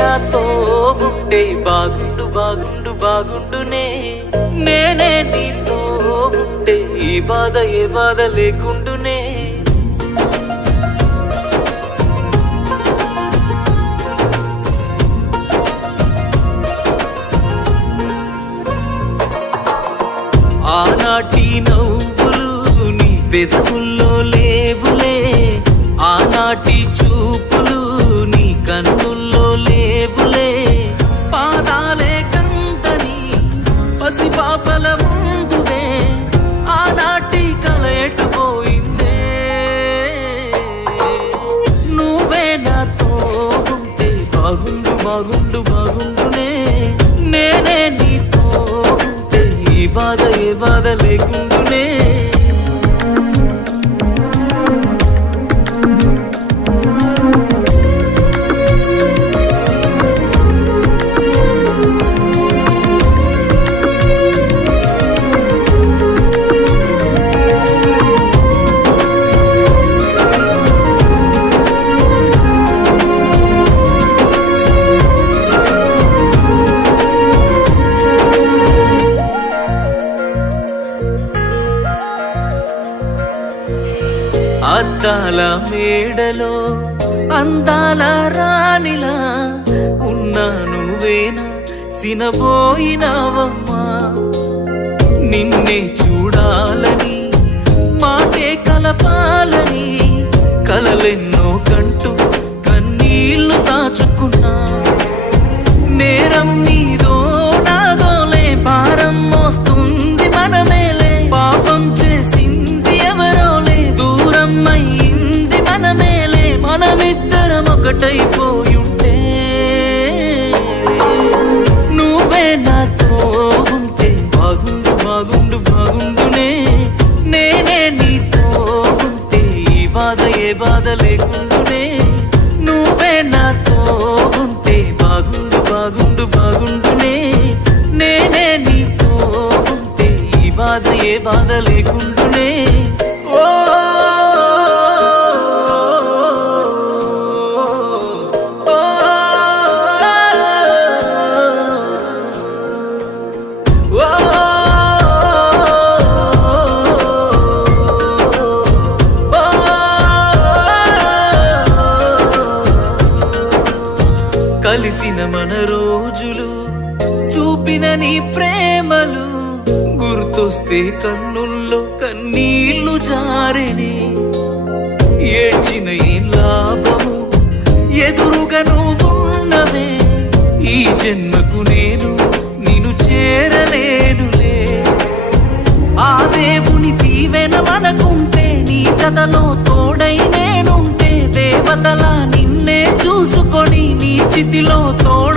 నాతో ఉంటే బాగుండు బాగుండు బాగుండునే, నేనే నీతో ఉంటే ఈ బాధ ఏ బాధ లేకుండునే. ఆనాటి నవ్వులు నీ పెదవుల్లో లేవులే, ఆనాటి చూపులు నీ కన్నుల్లో లేవులే. పాదాలే కందని పసిపాపల ముందువే, ఆనాటి కల ఎటుపోయిందే. నువ్వే నాతో ఉంటే బాగుండు బాగుండు బాగుండునే, నేనే నీతో ఉంటే ఈ బాధ ఏ బాధ లేకుండునే. అద్దాల మేడలో అందాల రాణిలా ఉన్నా నువ్వేనా సినబోయినావమ్మా. నిన్నే చూడాలని మాటే కలపాలని కలలెన్నో కంటూ కన్నీళ్లు దాచుకున్నా. నేరం నీదో నాదోలే, భారం మోస్తుంది మనమేలే. పాపం చేసింది ఎవరోలే, దూరం అయింది మనమేలే. మనమిద్దరం ఒకటైపోయి ఉంటే, నువ్వే నాతో ఉంటే బాగుండు బాగుండు బాగుండునే, నేనే నీతో ఉంటే ఈ బాధ ఏ బాధ లేకుండునే. నువ్వే నాతో ఉంటే బాగుండు బాగుండు బాగుండునే, నేనే నీతో ఉంటే ఈ బాధ ఏ బాధ లేకుండునే. ఓ కలిసిన మన రోజులు చూపిన నీ ప్రేమలు గుర్తొస్తే కన్నుల్లో కన్నీళ్లు జారెనే. ఏడ్చిన ఏం లాభము ఎదురుగా నువ్వున్నవే, ఈ జన్మకు నేను నిన్ను చేరలేనులే. ఆ దేవుని దీవెన మనకుంటే, నీ జతలో తోడై నేనుంటే, దేవతలా నిన్నే చూసుకొని నీ చితిలో తోడు